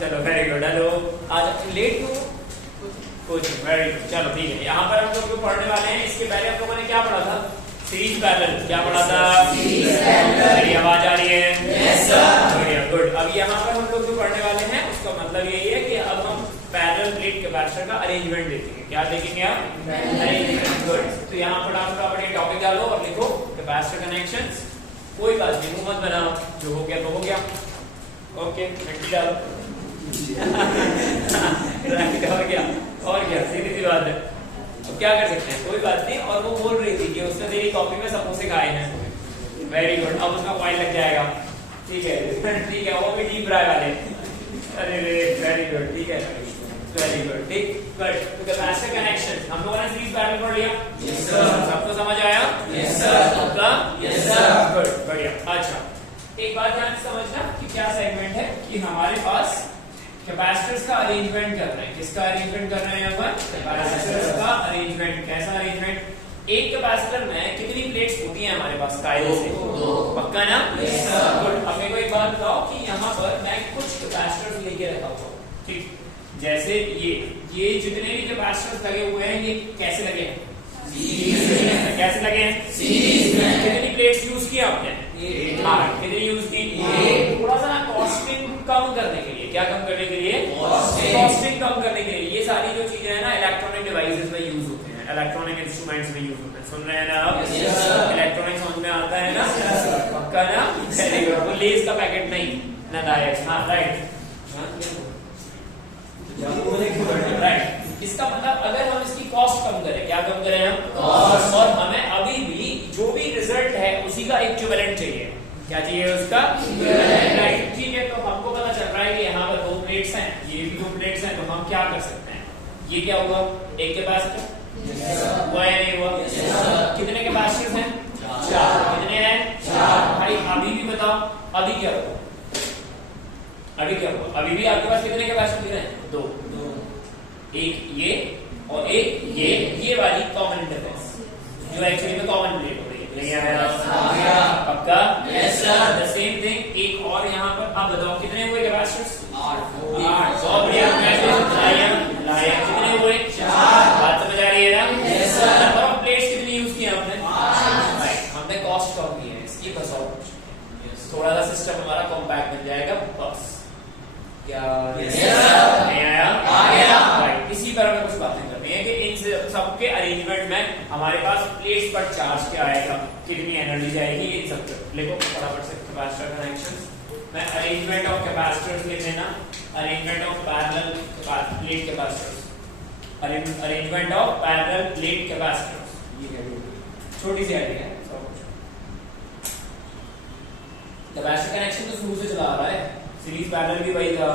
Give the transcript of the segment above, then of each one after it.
चलो very good. Hello आज late हो कुछ, वेरी गुड। चलो ठीक है, यहाँ पर हम लोग जो पढ़ने वाले हैं इसके पहले हम लोगों ने क्या पढ़ा था? Series parallel. क्या पढ़ा था? Series parallel. मेरी आवाज आ रही है? Yes sir. बढ़िया, गुड। अब यहाँ पर हम लोग जो पढ़ने वाले हैं उसका मतलब यही है कि अब हम पैरेलल प्लेट कैपेसिटर का अरेंजमेंट देखेंगे। क्या देखेंगे आप? अरेंजमेंट। गुड। तो यहाँ पर आप अपने टॉपिक डालो और लिखो कैपेसिटर कनेक्शंस। कोई बात नहीं, मुंह मत बनाओ, जो हो गया तो हो गया। ओके, मिट्टी डालो। और क्या सीधी सी बात है। अब क्या कर सकते हैं, कोई बात नहीं। और वो बोल रही थी कि उसने तेरी कॉपी में समोसे खाए हैं। वेरी गुड, अब उसका पॉइंट लग जाएगा। ठीक है ठीक है, वो भी डीप फ्राई वाले। अरे वेरी गुड, ठीक है, वेरी गुड, ठीक। गुड। तो कैपेसिटर कनेक्शन हम लोगों ने सीरीज पैरेलल पढ़ लिया। Yes sir. सबको समझ आया? Yes sir. सबका? Yes sir. गुड, बढ़िया। अच्छा, एक बात ध्यान से समझना कि क्या सेगमेंट है कि हमारे पास कैपेसिटर्स का अरेंजमेंट कर रहे हैं। किसका अरेंजमेंट कर रहे हैं यहाँ पर? कैपेसिटर्स का अरेंजमेंट। कैसा अरेंजमेंट? एक कैपेसिटर में कितनी प्लेट्स होती हैं हमारे पास? कायदे से दो। पक्का ना? Yes sir. गुड। अब मेरे को एक बात बताओ कि यहाँ पर मैं कुछ कैपेसिटर्स लेके रखा हुआ हूँ, ठीक? जैसे ये जितने भी कैपेसिटर्स लगे हुए हैं ये कैसे लगे हैं? कैसे लगे हैं? सीरीज में। कितनी प्लेट्स यूज की आपने? 8। कितनी यूज की? थोड़ा सा कॉस्टिंग कम करने के लिए, क्या कम करने के लिए? कॉस्टिंग कम करने के लिए। ये सारी जो चीजें है ना इलेक्ट्रॉनिक डिवाइसेस में यूज होते हैं, इलेक्ट्रॉनिक इंस्ट्रूमेंट्स में यूज होते हैं। सुन रहे हैं ना आप? इलेक्ट्रॉनिक समझ में आता है ना? पक्का ना? Very good. वो लेस का पैकेट नहीं ना लायक। हाँ राइट, राइट। इसका मतलब अगर हम इसकी कॉस्ट कम करें, क्या कम करें हम? कॉस्ट। और हमें अभी भी जो भी रिजल्ट है उसी का इक्विवेलेंट चाहिए। क्या चाहिए उसका? इक्विवेलेंट। राइट, ठीक है। तो हमको पता चल रहा है कि यहाँ पर 2 प्लेट्स हैं, ये भी 2 प्लेट्स हैं, तो हम क्या कर सकते हैं? ये क्या हुआ? एक कैपेसिटर हुआ या नहीं हुआ? कितने कैपेसिटर्स हैं? 4। कितने हैं? 4। भाई अभी भी बताओ, अभी क्या हुआ? अभी क्या हुआ? अभी भी आपके पास कितने कैपेसिटर हैं? 2। एक ये और एक ये वाली कॉमन इंटरफेस जो एक्चुअली में कॉमन प्लेट हो रही है। नहीं आया? पक्का? Yes sir. The same thing एक और यहाँ पर। अब बताओ कितने हुए कैपेसिटर्स? 8। कितने हुए? 4। बात समझ आ रही है ना? Yes sir. Number of plates कितनी यूज की आपने? 8। हमने कॉस्ट कम की है इसकी, बस और कुछ। थोड़ा सा सिस्टम हमारा कॉम्पैक्ट बन जाएगा बस। क्या? Yes sir. नहीं आया? आ गया। राइट, इसी पर हमें कुछ बातें करनी है कि इन सबके अरेंजमेंट में हमारे पास प्लेट्स पर चार्ज क्या आएगा, कितनी एनर्जी जाएगी, इन सब लिखो फटाफट से। कैपेसिटर कनेक्शंस में अरेंजमेंट ऑफ कैपेसिटर्स लिख लेना। Arrangement of parallel plate capacitors. Arrangement of parallel plate capacitors. ये है छोटी सी आइडिया है। कैपेसिटर कनेक्शन तो शुरू से चला आ रहा है, सीरीज पैरेलल भी वही था।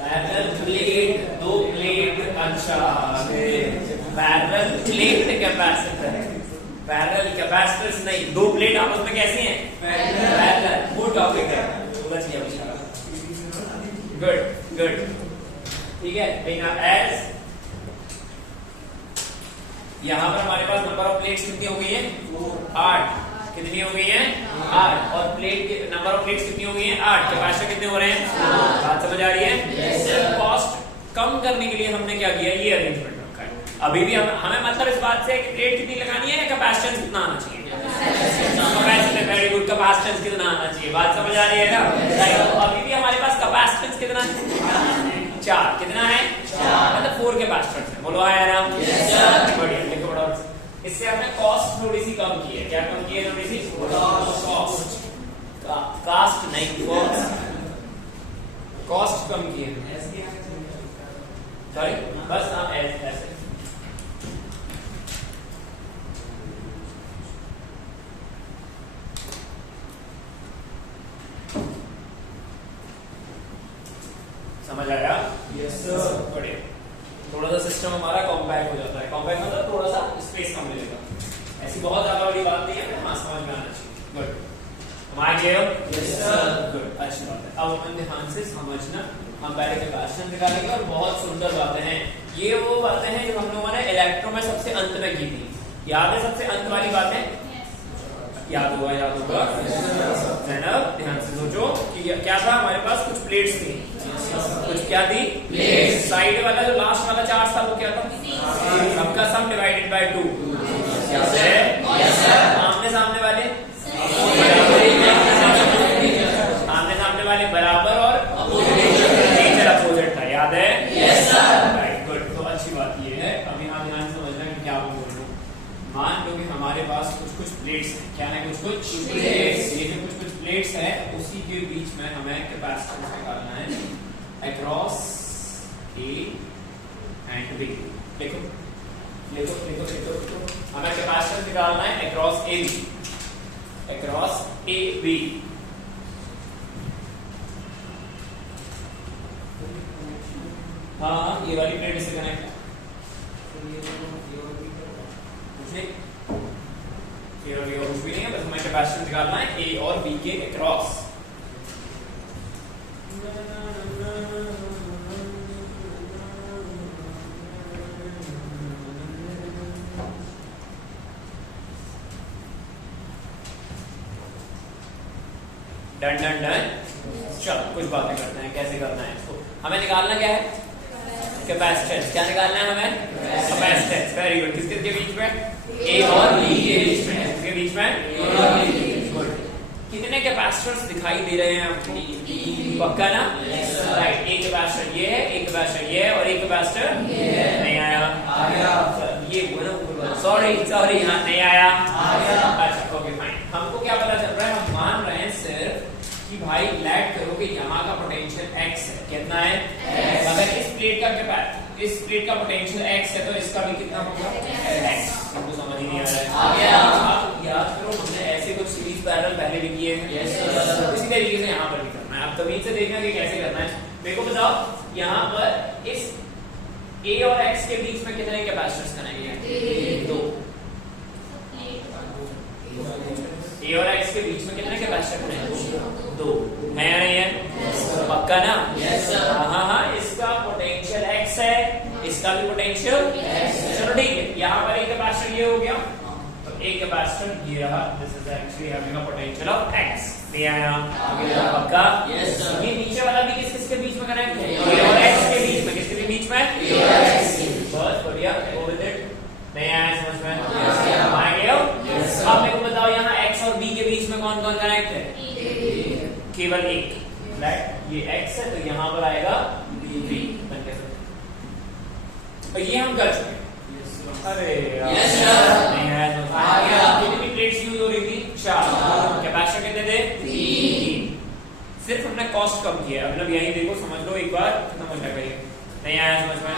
Parallel plate, 2 plate. अच्छा, parallel plate capacitor, parallel capacitors नहीं, 2 प्लेट आपस में कैसी हैं? पैरेलल। गुड टॉपिक है, समझ गया बेचारा। गुड गुड, ठीक है। एज यहाँ पर हमारे पास नंबर ऑफ प्लेट्स कितनी हो गई है? 8। कितनी हो गई है? 8। और प्लेट नंबर ऑफ प्लेट्स कितनी हो गई है? 8। कैपेसिटर कितने हो रहे हैं? बात समझ आ रही है? कॉस्ट कम करने के लिए हमने क्या किया? ये अरेंजमेंट रखा है। अभी भी हमें मतलब इस बात से कि प्लेट कितनी लगानी है, कैपेसिटेंस कितना आना चाहिए? कैपेसिटेंस। वेरी गुड, कैपेसिटेंस कितना आना चाहिए? बात समझ आ रही है ना? अभी भी हमारे पास कैपेसिटेंस कितना है? 4। कितना है? 4। मतलब 4 कैपेसिटर्स हैं। बोलो आया ना? Yes sir. बढ़िया, लिखो फटाफट। इससे हमने कॉस्ट थोड़ी सी कम की है। क्या कम की है? थोड़ी सी कॉस्ट। कास्ट नहीं, कॉस्ट कम की है। सॉरी, बस आप ऐसे समझ आया? Yes sir. बढ़िया। थोड़ा सा सिस्टम हमारा कॉम्पैक्ट हो जाता है। कॉम्पैक्ट मतलब थोड़ा सा स्पेस कम मिलेगा। ऐसी बहुत ज्यादा बड़ी बात नहीं है, हाँ समझ में आना चाहिए। गुड, हमारे यस सर। गुड, अच्छी बात है। अब हम ध्यान से समझना। हम पहले कैपेसिटेंस निकालेंगे और बहुत सुंदर बातें हैं। ये वो बातें हैं जो हम लोगों ने इलेक्ट्रो में सबसे अंत में की थी। याद है सबसे अंत वाली बातें? याद होगा जैनब, ध्यान से सोचो कि क्या था हमारे पास, कुछ प्लेट्स थी, कुछ क्या थी, प्लेट्स। साइड वाला जो लास्ट वाला चार्ज था वो क्या था, सबका सम डिवाइडेड बाय 2। आमने सामने वाले बराबर और नेचर अपोजिट था, याद है? Right, good. तो अच्छी बात ये है, अभी यहाँ ध्यान से समझना कि क्या बोल रहा हूँ। मान लो कि हमारे पास कुछ प्लेट्स हैं, क्या है, कुछ प्लेट्स। ये जो कुछ प्लेट्स है उसी के बीच में हमें कैपेसिटेंस निकालना है अक्रॉस ए एंड बी। देखो हमें कैपेसिटेंस निकालना है अक्रॉस ए बी। हाँ, ये वाली प्लेट इससे कनेक्ट है, कुछ नहीं, कुछ भी नहीं है, बस हमें कैपेसिटेंस निकालना है ए और बी के अक्रॉस। डन। चलो कुछ बातें करते हैं कैसे करना है इसको। हमें निकालना क्या है, कैपेसिटेंस। क्या निकालना है हमें, कैपेसिटेंस। Very good. किसके बीच में, ए और बी के बीच में। किसके बीच में, गुड। कितने कैपेसिटर्स दिखाई दे रहे हैं आपको, पक्का ना? राइट, एक कैपेसिटर ये है, एक कैपेसिटर ये है और एक कैपेसिटर नहीं आया, ये सॉरी यहाँ नहीं आया। अच्छा ओके फाइन। हमको क्या पता चल रहा है, हम मान रहे हैं सिर्फ कि भाई लेट करो कि यहाँ का पोटेंशियल x है, कितना है, अगर इस प्लेट का पोटेंशियल x है तो इसका भी कितना होगा, x। हमको समझ ही नहीं आ रहा है। आप याद करो, हमने ऐसे कुछ सीरीज पैरेलल पहले भी किए हैं, उसी तरीके से यहाँ पर भी करना है। आप तमीज से देखना कि कैसे करना है। मेरे को बताओ, यहाँ पर इस a और x के बीच में कितने कैपेसिटर्स कनेक्ट हैं, 2। ए और एक्स के बीच में कितने कैपेसिटर हैं, 2 है या नहीं है, पक्का ना? हाँ, इसका पोटेंशियल x है, इसका भी पोटेंशियल x। चलो ठीक है, यहाँ पर एक कैपेसिटर ये हो गया, तो एक कैपेसिटर ये रहा, this is actually having a potential of x। ले आया पक्का? ये नीचे वाला भी किसके बीच में कनेक्ट है, ए और x के बीच में। किसके बीच में, बहुत बढ़िया, गो विद इट। नहीं आया समझ में, आ गया? अब मेरे को बताओ, यहाँ x और b के बीच में कौन कौन कनेक्ट है, केवल एक। राइट, ये x है तो यहाँ पर आएगा b। और ये हम कर चुके। अरे नहीं आया तो कितनी प्लेट्स यूज हो रही थी, 4। कैपेसिटर कितने थे, 3। सिर्फ हमने कॉस्ट कम किया, मतलब यही देखो, समझ लो एक बार, खत्म हो जाएगा ये। नहीं आया समझ में,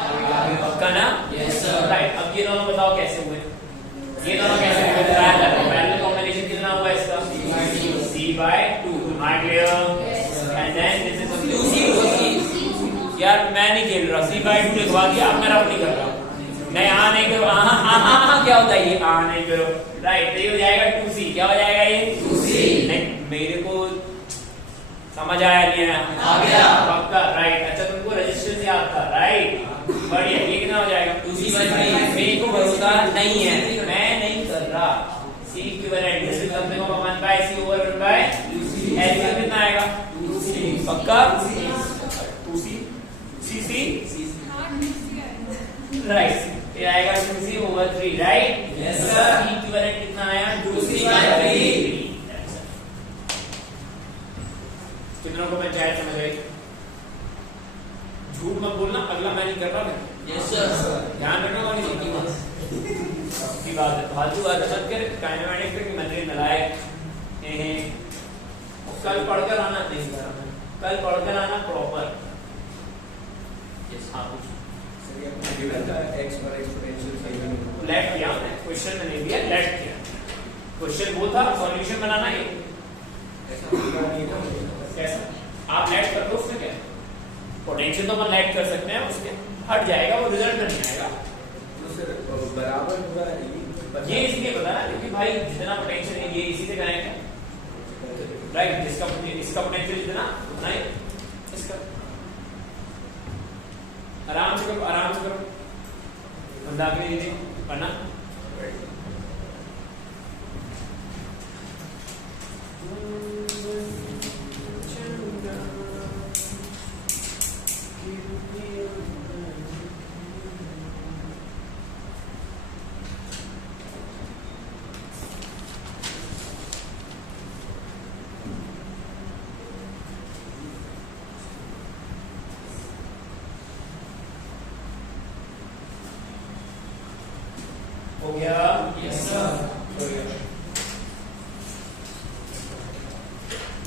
पक्का ना? राइट। अब ये दोनों बताओ कैसे हुए, ये दोनों कैसे हुए, पैरेलल कॉम्बिनेशन कितना हुआ इसका, C/2। And then this is 2C। यार मैं नहीं खेल रहा, C/2 लिखवा दिया, अब मैं रब नहीं कर रहा। नहीं, नहीं करो, क्या होता है ये, नहीं करो। राइट, ये हो जाएगा 2C। क्या हो जाएगा ये, 2C। नहीं, मेरे को समझ आया नहीं है, आ गया पक्का। राइट, अच्छा तुमको रेजिस्टेंस याद था, राइट, बढ़िया। ये कितना हो जाएगा, 2C/3। मेरे को भरोसा नहीं है, मैं नहीं कर रहा। C equivalent, this is something of 1/C over 1/2C। LCM कितना आएगा, 2C, पक्का? 2C, CC, राइट, ये आएगा 2C over 3। Right, yes sir. Equivalent कितना आया, 2C/3। कितनों को पंचायत समझ आई? झूठ मत बोलना, अगला मैं नहीं कर रहा। यस सर, ध्यान रखना वाली की बात है। फालतू बात मत कर, काइनेमैटिक्स पे मंदिर नलायक कल पढ़कर आना, नहीं कर रहा, कल पढ़कर आना प्रॉपर। यस, हाँ कुछ गिवन था x पर एक्सपोनेंशियल लेफ्ट किया, क्वेश्चन में नहीं दिया, लेफ्ट किया। क्वेश्चन वो था, सॉल्यूशन बनाना है। कैसा आप लेट कर दो, उसमें क्या पोटेंशियल तो अपन लेट कर सकते हैं, उसके हट जाएगा, वो रिजल्ट नहीं आएगा। तो बराबर होगा ये इसलिए पता ना, क्योंकि भाई जितना पोटेंशियल है ये इसी से कनेक्ट है। राइट, इसका पोटेंशियल जितना उतना ही इसका। आराम से करो, आराम से करो, बंदा के लिए पढ़ना।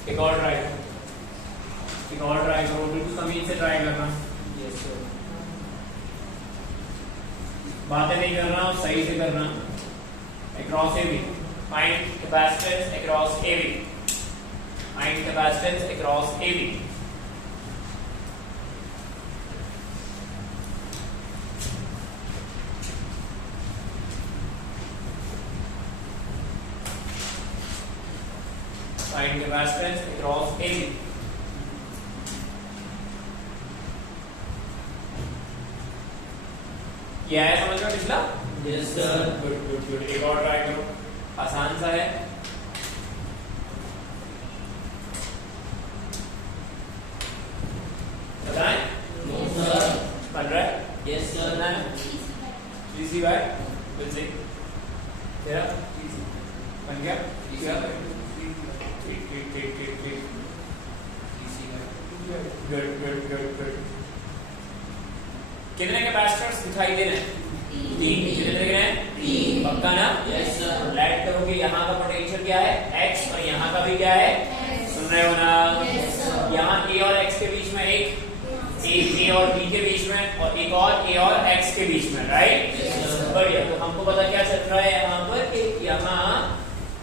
एक और ट्राई करो, एक और ट्राई करो, बिल्कुल तमीज से ट्राई करना। बातें नहीं करना, सही से करना। Across AB, find capacitance across AB. Find capacitance across AB. Find capacitance across AB. ये है समझ में पिछला? Yes sir. Good good good. एक और ट्राई करो, आसान सा है। बताएं? No sir. बन रहा है? Yes sir. बनना है? GC बाय विल सी तेरा बन गया? ठीक ठीक ठीक ठीक ठीक। Good good good good. कितने कैपेसिटर्स दिखाई दे रहे हैं? 3। कितने दिख रहे हैं? 3। पक्का ना? Yes sir. लाइट करोगे, यहाँ का पोटेंशियल क्या है? x, और यहाँ का भी क्या है? सुन रहे हो ना? Yes sir. यहाँ a और x के बीच में एक a और b के बीच में, और एक और a और x के बीच में, राइट? Yes sir. बढ़िया। तो हमको पता क्या चल रहा है यहाँ पर कि यहाँ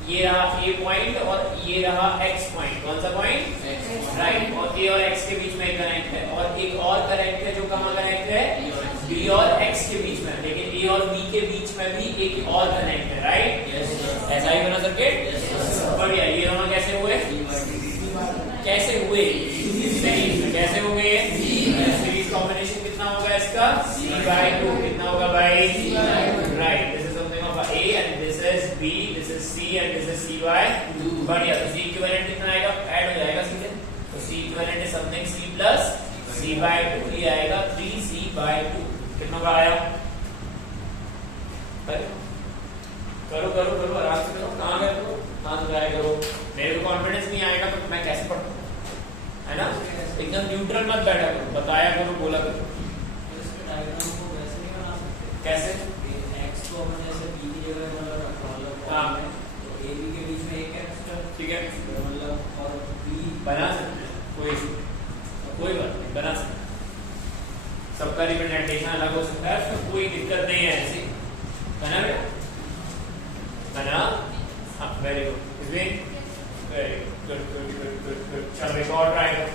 ये रहा a पॉइंट और ये रहा x पॉइंट। कौन सा पॉइंट? राइट। और a और x के बीच में एक कनेक्ट है, और एक और कनेक्ट है जो कहाँ कनेक्ट है? b और x के बीच में। लेकिन a और b के बीच में भी एक और कनेक्ट है, राइट? Yes sir. ऐसा ही बना सर्किट? Yes sir. बढ़िया। ये दोनों कैसे हुए? कैसे हुए? सीरीज में। कैसे हो गए? सीरीज कॉम्बिनेशन कितना होगा इसका? C/2। कितना होगा भाई? Right. This is something of A and this is B, this is C and this is C/2। बढ़िया। तो C इक्विवेलेंट कितना आएगा? ऐड हो जाएगा सीधे। तो C equivalent is something C plus C/2। ये आएगा 3C/2। कितना का आया? करो करो करो, आराम से करो। कहाँ गए करो? हाथ उठाया करो। मेरे को कॉन्फिडेंस नहीं आएगा तो मैं कैसे पढ़ूं? है ना? एकदम न्यूट्रल मत बैठा करो, बताया करो, बोला करो। इसके डायग्राम को वैसे नहीं बना सकते? कैसे? x को अपन जैसे b की जगह मतलब रखा मतलब हाँ। तो a b के बीच में एक कैपेसिटर, ठीक है, मतलब और b बना सकते हैं, कोई बात नहीं, बना सकते हैं। सबका रिप्रेजेंटेशन अलग हो सकता है, उसमें कोई दिक्कत नहीं है ऐसी। बना बेटा? बना? हाँ, very good. Very good good good good good. चलो एक और ट्राई करो,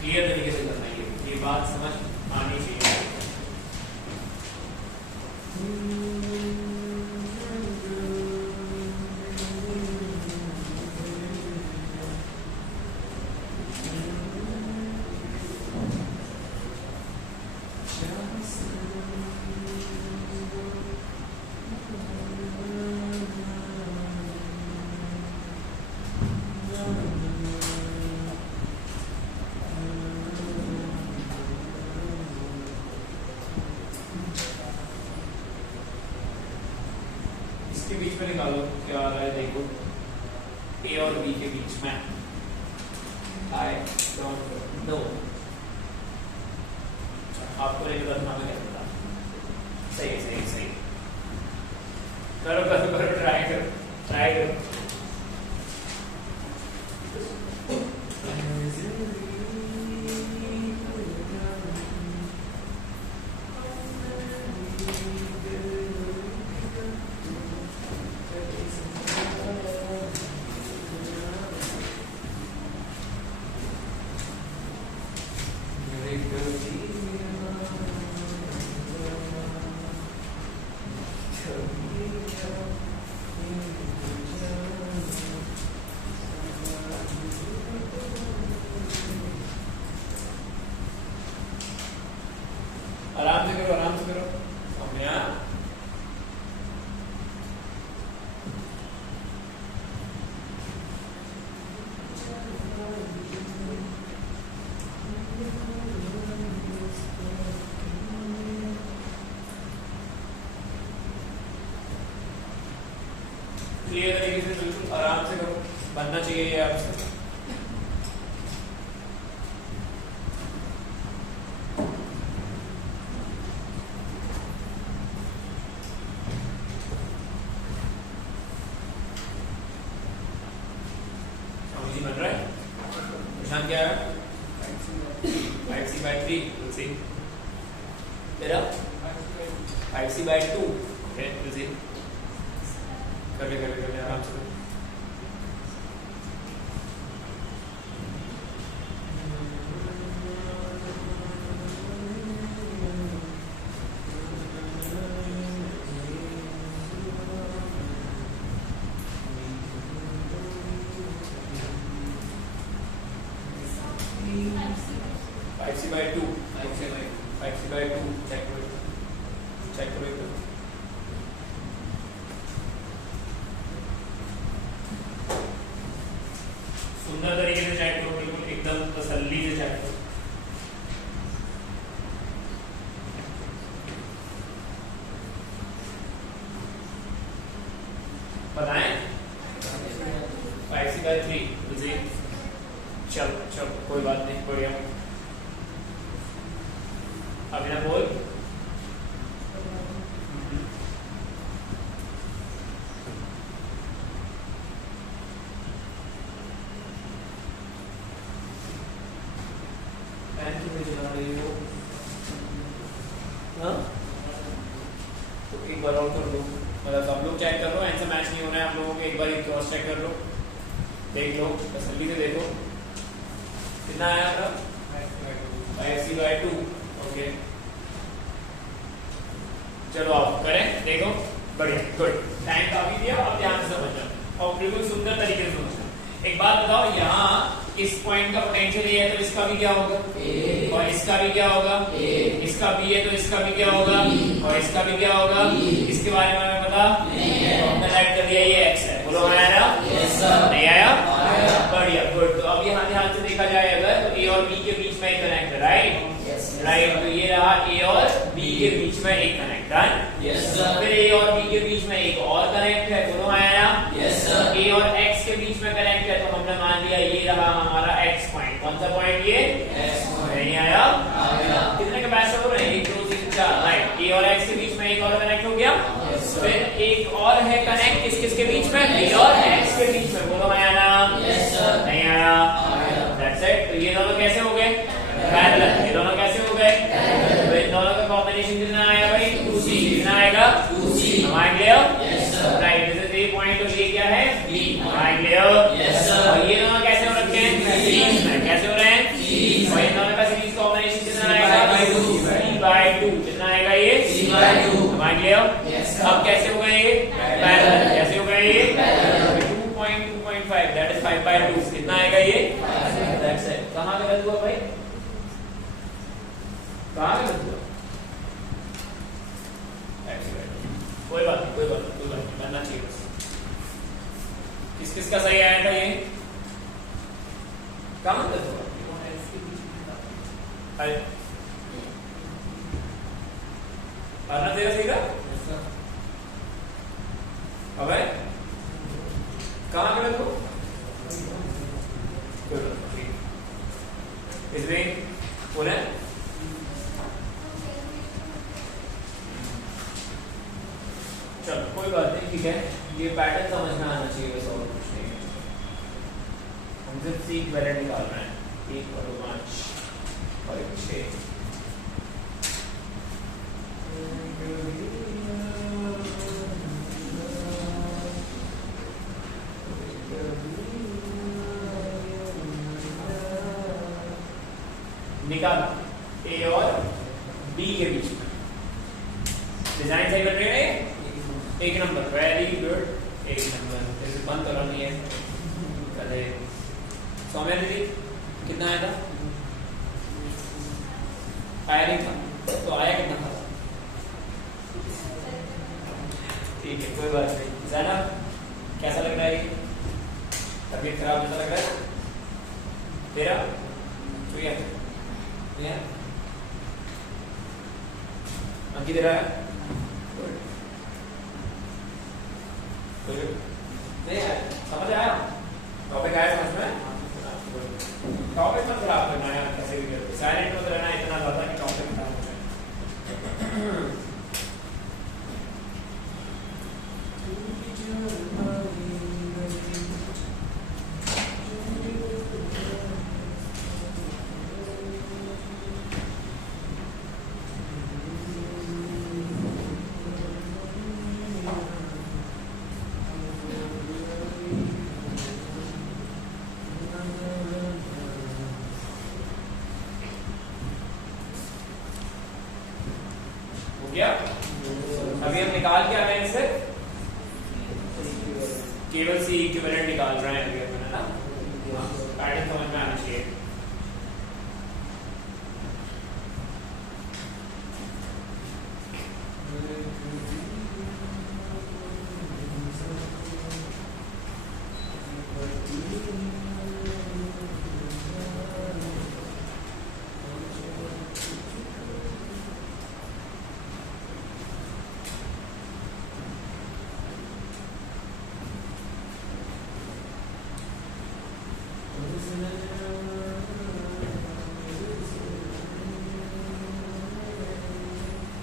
क्लियर तरीके से करना है। ये बात समझ आनी चाहिए। इसके बीच में निकालो क्या आ रहा है, देखो A और B के बीच में। I don't know। आपको नहीं पता, हमें क्या पता? सही सही सही। करो करो करो, ट्राई करो, ट्राई करो। आराम से करो, आराम से करो। हमने क्लियर तरीके से बिल्कुल आराम से करो, बनना चाहिए ये आपसे। 5c/2 ओके इजी कर ले आराम से चेक करो सुंदर तरीके से चेक करो बिल्कुल एकदम तसल्ली से चेक करो बताएं 5c/3 जी चलो कोई बात नहीं बढ़िया अभिनव बोल तो एक बार और कर लो मतलब सब लोग चेक कर लो आंसर मैच नहीं हो रहा है आप लोगों को एक बार क्रॉस चेक कर लो देख लो तसल्ली से देखो कितना आया था 5c/2 ओके चलो आप करें देखो बढ़िया गुड टाइम काफी दिया अब ध्यान से समझना और बिल्कुल सुंदर तरीके से समझना एक बात बताओ यहाँ इस पॉइंट का पोटेंशियल ये है तो इसका भी क्या होगा और इसका भी क्या होगा इसका भी है तो इसका भी क्या होगा और इसका भी क्या होगा इसके बारे में हमें पता हमने राइट कर दिया ये x है बोलो आया नहीं आया बढ़िया गुड तो अब यहाँ ध्यान से देखा जाए अगर तो a और b के बीच में एक कनेक्ट है राइट तो ये रहा a और b के बीच में एक कनेक्ट डन फिर a और b के बीच में एक और कनेक्ट है दोनों आया a और x के बीच में कनेक्ट है तो हमने मान लिया ये रहा हमारा x पॉइंट कौन सा पॉइंट ये नहीं आया कितने कैपेसिटर हो रहे हैं 1 2 3 4 राइट a और x के बीच में एक और कनेक्ट हो गया फिर एक और है कनेक्ट किसके बीच में b और x के बीच में बोलो आया ना नहीं आया दैट्स इट तो ये दोनों कैसे हो गए पैरेलल ये दोनों कैसे हो गए तो इन दोनों का कॉम्बिनेशन कितना आएगा भाई 2c कितना आएगा 2c हमारे clear right this is a point और ये क्या है b हमारे क्लियर और ये दोनों कैसे हो रखे हैं सीरीज में कैसे हो रहे हैं और इन दोनों का सीरीज कॉम्बिनेशन कितना आएगा 3/2 कितना आएगा ये 3/2 हमारे क्लियर अब कैसे हो गए ये पैरेलल कैसे हो गए ये 2.2.5 दैट इज 5/2 कितना आएगा ये दैट्स इट कहां गलत हुआ भाई कहां गलत हुआ कोई बात नहीं बनना चाहिए बस किसका सही आया था ये कहां गलत हुआ अरे आना तेरा सही था अबे कहां गलत हो इसमें बोले चलो कोई बात नहीं ठीक है ये पैटर्न समझ में आना चाहिए बस और कुछ नहीं है हम सिर्फ सी की वैल्यू निकाल रहे हैं 1 और 5 और 6 निकाल A और B के बीच में डिजाइन सही बन रही है एक नंबर वेरी गुड एक नंबर जैसे बंद तो नहीं है कदे सौम्या दीदी कितना आया था आया नहीं था तो आया कितना था ठीक है कोई बात नहीं ज़ैनब कैसा लग रहा है तबीयत खराब जैसा लग रहा है तेरा तो अंकित दे रहा है नहीं समझ आया टॉपिक आया समझ में टॉपिक मत खराब करना है कैसे भी साइलेंट मत रहना इतना ज्यादा कि टॉपिक खराब हो जाए अभी हम निकाल क्या रहे हैं इससे, केवल सी इक्विवेलेंट निकाल रहे हैं अभी अपन, है ना। पैटर्न समझ में आना चाहिए।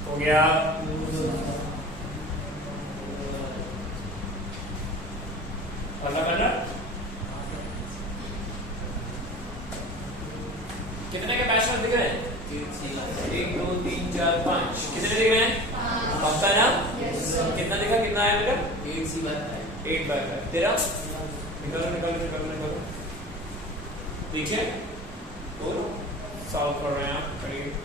हो गया। पता करना कितने के पैशन दिख रहे हैं, 1 2 3 4 5, कितने दिख रहे हैं, पक्का ना। कितना दिखा, कितना आया मेरा, 8 बार तेरा, निकालो निकालो निकालो निकालो, ठीक है। और सॉल्व कर रहे हैं आप, करिए।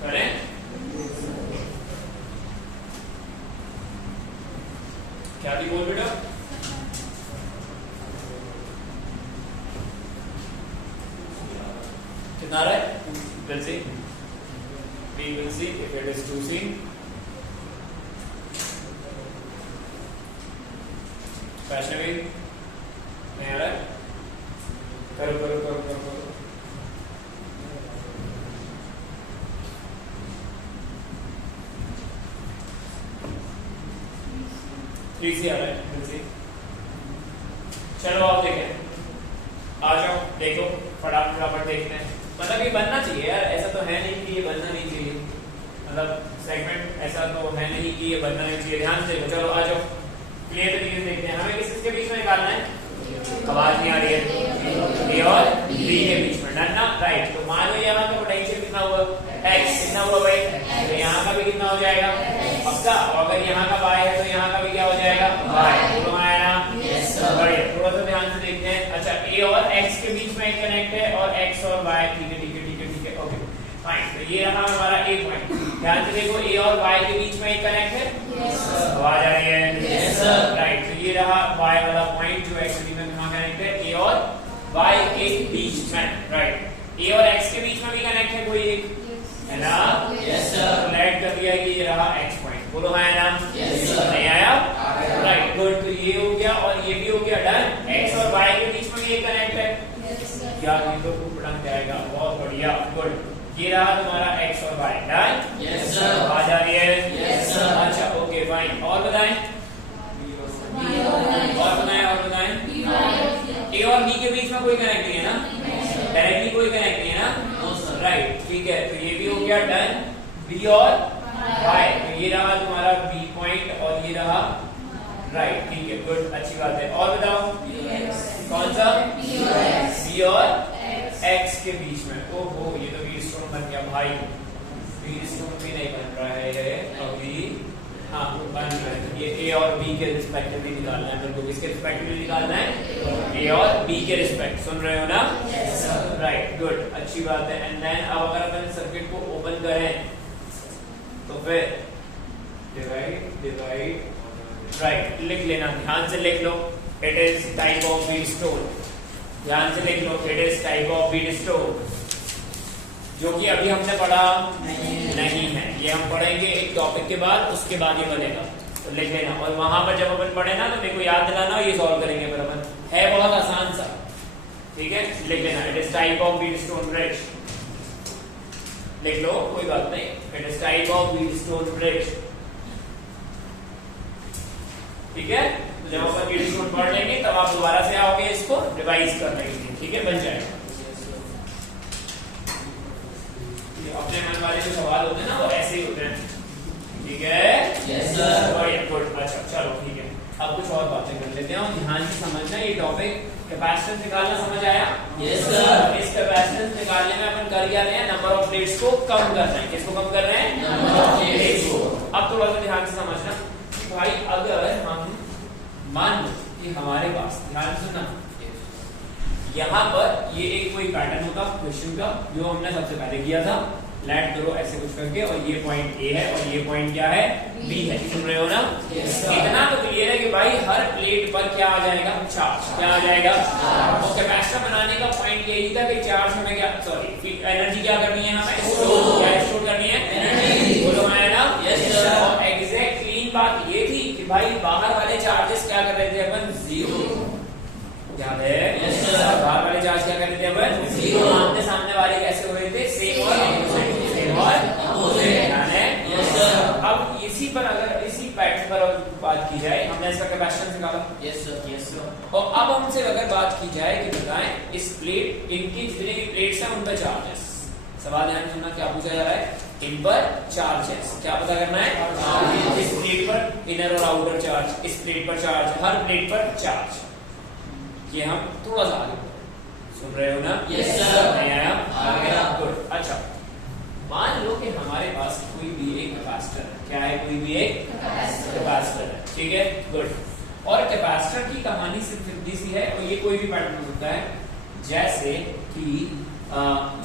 करें, क्या थी बोल बेटा, कितना आ रहा है, we'll see, we will see if it is 2C, Vaishnavi नहीं आ रहा है, करो करो करो करो करो, से आ रहा है। चलो आप देखें, आ जाओ देखो, फटाफट देखते हैं। मतलब ये बनना चाहिए यार, ऐसा तो है नहीं कि ये बनना नहीं चाहिए, मतलब सेगमेंट ऐसा तो है नहीं कि ये बनना नहीं चाहिए। ध्यान से देखो, चलो आ जाओ, क्लियर तरीके से देखते हैं। हमें किसके बीच में निकालना है, आवाज नहीं आ रही है, ए और बी के बीच में, डन ना, राइट। तो मान लो यहाँ का पोटेंशियल कितना हुआ, x, कितना हुआ भाई, तो यहाँ का भी कितना हो जाएगा, पक्का। और अगर यहाँ का y है तो यहाँ का भी क्या हो जाएगा, y। बोलो आया ना, बढ़िया। थोड़ा सा ध्यान से देखते हैं। अच्छा, a और x के बीच में एक कनेक्ट है, और x और y, ठीक है ठीक है ठीक है ठीक है, ओके फाइन। तो ये रहा हमारा a पॉइंट। ध्यान से देखो, a और y के बीच में एक कनेक्ट है, आवाज आ रही है, राइट। तो ये रहा y वाला पॉइंट जो एक्चुअली में कहाँ कनेक्ट है, a और y के बीच में, राइट। a और x के बीच में भी कनेक्ट है कोई एक, है ना, यस सर। ऐड कर दिया कि ये रहा x पॉइंट, बोलो है ना, यस सर। नहीं आया, राइट, गुड। तो ये हो गया और ये भी हो गया, डन। x और y के बीच में ये कनेक्ट है, क्या ये तो खूब बन जाएगा, बहुत बढ़िया, गुड। ये रहा तुम्हारा x और y, डन, यस सर। आवाज आ रही है, यस सर। अच्छा ओके फाइन, और बताएं, और बताएं, a और b के बीच में कोई कनेक्ट नहीं है ना, डायरेक्टली कोई कनेक्ट नहीं है ना, राइट, ठीक है। तो ये भी हो गया, डन। b और y, तो ये रहा तुम्हारा b पॉइंट और ये रहा, राइट, ठीक है, गुड, अच्छी बात है। और बताओ कौन सा, b और x के बीच में, ओहो ये तो बी स्टोन बन गया भाई, बी स्टोन भी नहीं बन रहा है अभी, हाँ बन रहा है। ये a और b के रिस्पेक्टिवली निकालना है, बिल्कुल किसके रिस्पेक्टिवली निकालना है, a और b के रिस्पेक्ट, सुन रहे हो ना, राइट, गुड, अच्छी बात है। एंड देन अब अगर अपन सर्किट को ओपन करें तो फिर डिवाइड, राइट, लिख लेना, ध्यान से लिख लो, it is type of beat stone, ध्यान से लिख लो, it is type of beat stone, जो कि अभी हमने पढ़ा नहीं है, ये हम पढ़ेंगे एक टॉपिक के बाद, उसके बाद ये बनेगा, तो लिख लेना। और वहां पर जब अपन पढ़े ना तो मेरे को याद दिलाना, ये सॉल्व करेंगे फिर अपन, है बहुत आसान सा, ठीक है, लिख लेना, it is type of beat stone bridge, लिख लो कोई बात नहीं, it is type of beat stone bridge, ठीक है। तो जब अपन बीट स्टोन पढ़ लेंगे तब आप दोबारा से आओगे इसको रिवाइज कर लेंगे, ठीक है, बन जाएगा। अपने मन वाले जो सवाल होते हैं ना वो ऐसे ही होते हैं, ठीक है, यस सर, बढ़िया, गुड। अच्छा चलो ठीक है, अब कुछ और बातें कर लेते हैं और ध्यान से समझना, ये टॉपिक कैपेसिटेंस निकालना समझ आया? Yes sir. इस कैपेसिटेंस निकालने में अपन कर क्या रहे हैं? नंबर ऑफ प्लेट्स को कम कर रहे हैं। किसको कम कर रहे हैं? नंबर ऑफ प्लेट्स को। अब थोड़ा सा ध्यान से समझना कि भाई अगर हम मान लो कि हमारे पास, ध्यान से सुनना, यहाँ पर ये एक कोई पैटर्न होता क्वेश्चन का जो हमने सबसे पहले किया था, लेट करो ऐसे कुछ करके, और ये पॉइंट ए है और ये पॉइंट क्या है? बी है। सुन रहे हो ना? इतना तो क्लियर है कि भाई हर प्लेट पर क्या आ जाएगा? चार्ज। क्या आ जाएगा? और कैपेसिटर बनाने का पॉइंट यही था कि चार्ज हमें क्या, सॉरी, एनर्जी क्या करनी है? हमें क्या स्टोर करनी है? एनर्जी। बोलो है ना? और एग्जैक्ट क्लीन बात ये थी कि भाई बाहर वाले चार्जेस क्या कर रहे थे अपन? जीरो। याद है? बाहर वाले चार्ज क्या कर रहे थे अपन? जीरो। आमने सामने वाले कैसे हो रहे थे? सेम और अपोजिट। अब इसी पर, अगर इसी पैटर्न पर बात की जाए, हमने इसका कैपेसिटेंस निकाला। Yes sir. Yes sir. और अब हमसे अगर बात की जाए कि बताएं इस प्लेट, इनकी जितने भी प्लेट्स हैं उन पर चार्जेस, सवाल ध्यान सुनना, क्या पूछा जा रहा है? इन पर चार्जेस क्या पता करना है? इस प्लेट पर इनर और आउटर चार्ज, इस प्लेट पर चार्ज, हर प्लेट पर चार्ज। ये हम थोड़ा सा आगे सुन रहे हो ना? Yes sir. नहीं आया? आ गया। गुड। अच्छा, मान लो कि हमारे पास कोई भी एक कैपेसिटर है। क्या है? कोई भी एक कैपेसिटर है। ठीक है, गुड। और कैपेसिटर की कहानी सिर्फ इतनी सी है, और ये कोई भी पैटर्न हो सकता है, जैसे कि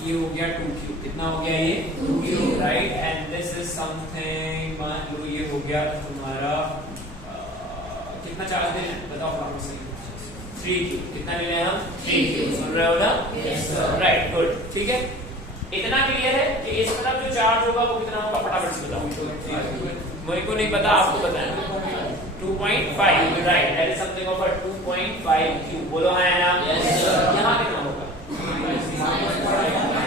ये हो गया 2Q। कितना हो गया ये? 2Q, right? And this is something, मान लो ये हो गया तुम्हारा कितना चार्ज दे रहे हैं? बताओ फॉर्मूला से। 3Q। कितना ले रहे हैं हम? 3Q। सुन रहे हो ना? Yes sir. Right, good. ठीक है, इतना क्लियर है कि इस तरफ जो चार्ज होगा वो कितना होगा? फटाफट से बताओ। मेरे को नहीं पता, आपको पता है। 2.5, right? That is something of 2.5Q। बोलो है ना? Yes sir. यहाँ कितना होगा?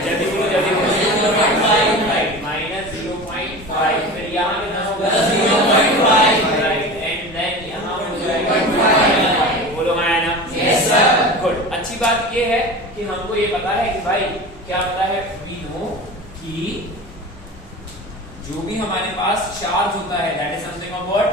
जल्दी बोलो, जल्दी बोलो। 0.5, राइट? माइनस 0.5। फिर यहाँ कितना होगा? 0.5, राइट? एंड देन यहाँ हो जाएगा 0.5। बोलो है ना? Yes sir. गुड। अच्छी बात ये है कि हमको ये पता है कि भाई क्या पता है? वी नो कि जो भी हमारे पास चार्ज होता है, that is something of what?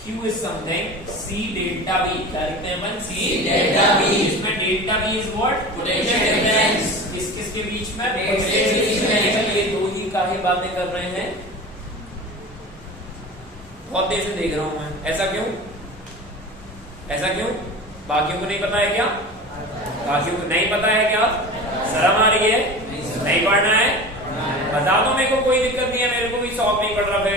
Q is something C delta V। क्या लिखते हैं अपन? C delta V। इसमें delta V is what? Potential difference. किसके बीच में? प्लेट्स के बीच में। ये दो ही काहे बातें कर रहे हैं? बहुत देर से देख रहा हूं मैं। ऐसा क्यों? ऐसा क्यों? बाकियों को नहीं पता है क्या? बाकियों को नहीं पता है क्या? शर्म आ रही है? नहीं पढ़ना है? बता दो, मेरे को कोई दिक्कत नहीं है, मेरे को भी शौक नहीं पड़ रहा। फिर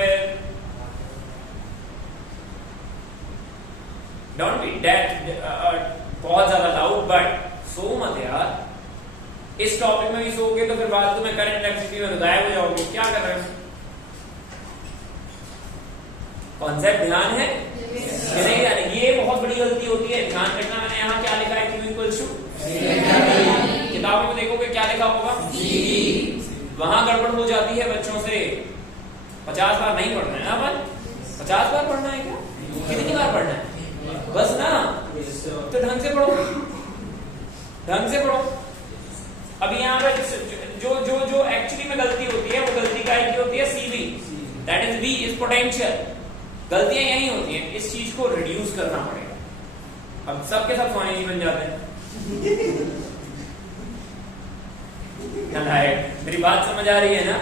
डोंट बी दैट बहुत ज्यादा लाउड, बट सो मत यार। इस टॉपिक में भी सोओगे तो फिर बाद में करंट इलेक्ट्रिसिटी में गायब हो जाओगे। क्या कर रहे हो? कॉन्सेप्ट ध्यान है कि नहीं ध्यान है? ये बहुत बड़ी गलती होती है, ध्यान रखना। मैंने यहाँ क्या लिखा है? Q इक्वल्स टू, किताबों में देखोगे क्या लिखा होगा? वहां गड़बड़ हो जाती है बच्चों से। 50 बार नहीं पढ़ना है ना अपन? 50 बार पढ़ना है क्या? कितनी बार पढ़ना है? बस ना? तो ढंग से पढ़ो, ढंग से पढ़ो। अभी यहाँ पे जो जो जो एक्चुअली में गलती होती है, वो गलती काय की होती है? CV, that is V is potential. गलतियां यही होती हैं, इस चीज को रिड्यूस करना पड़ेगा। अब सबके सब स्वामी जी बन जाते हैं। मेरी बात समझ आ रही है ना?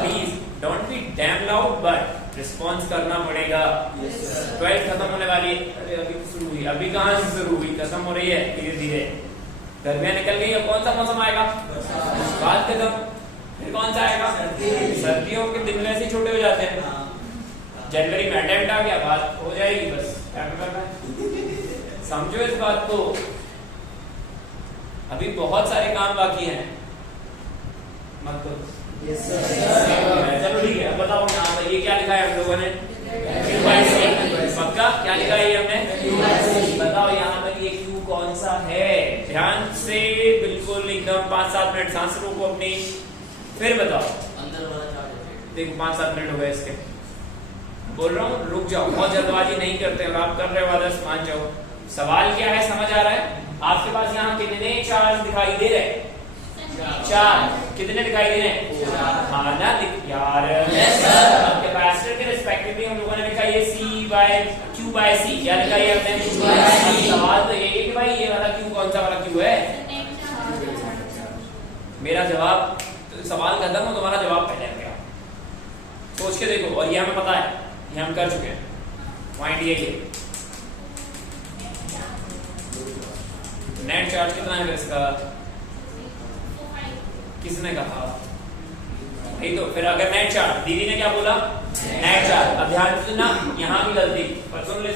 Please don't be dam loud, but response करना पड़ेगा। 12th खत्म होने वाली है। अरे अभी तो शुरू हुई, अभी कहाँ से शुरू हुई? खत्म हो रही है धीरे धीरे। गर्मियां निकल गई, अब कौन सा मौसम आएगा? बात खत्म। फिर कौन सा आएगा? सर्दियों के दिन वैसे ही छोटे हो जाते हैं। जनवरी में अटेम्प्ट आ गया, बात हो जाएगी। बस क्या करना है, समझो इस बात को। अभी बहुत सारे काम बाकी हैं, मत करो। चलो ठीक है, अब बताओ यहाँ पर ये क्या लिखा है हम लोगों ने? पक्का क्या लिखा है ये हमने? बताओ यहाँ पर ये Q कौन सा है? ध्यान से बिल्कुल एकदम 5-7 मिनट सांस रोको अपनी, फिर बताओ। अंदर वाला चार्ज देखो 5-7 मिनट हो गए इसके। बोल रहा हूँ रुक जाओ, बहुत जल्दबाजी नहीं करते और आप कर रहे हो आदर्श, मान जाओ। सवाल क्या है समझ आ रहा है? आपके पास यहाँ कितने चार्ज दिखाई दे रहे? 4। कितने दिखाई दे रहे हैं? हाँ ना यार। कैपेसिटर के रिस्पेक्टिवली हम लोगों ने लिखा ये Q/C। क्या लिखा है हमने? सवाल तो ये है कि भाई ये वाला Q कौन कौन सा वाला क्यू है? मेरा जवाब, सवाल खत्म हो, तुम्हारा जवाब पहले आ गया। सोच के देखो, और ये हमें पता है, ये हम कर चुके हैं। पॉइंट ये नेट चार्ज कितना है इसका? किसने कहा? नहीं तो फिर अगर नेट चार्ज, दीदी ने क्या बोला? Net charge. अब ध्यान से ना, यहाँ की गलती, पर सुन ले।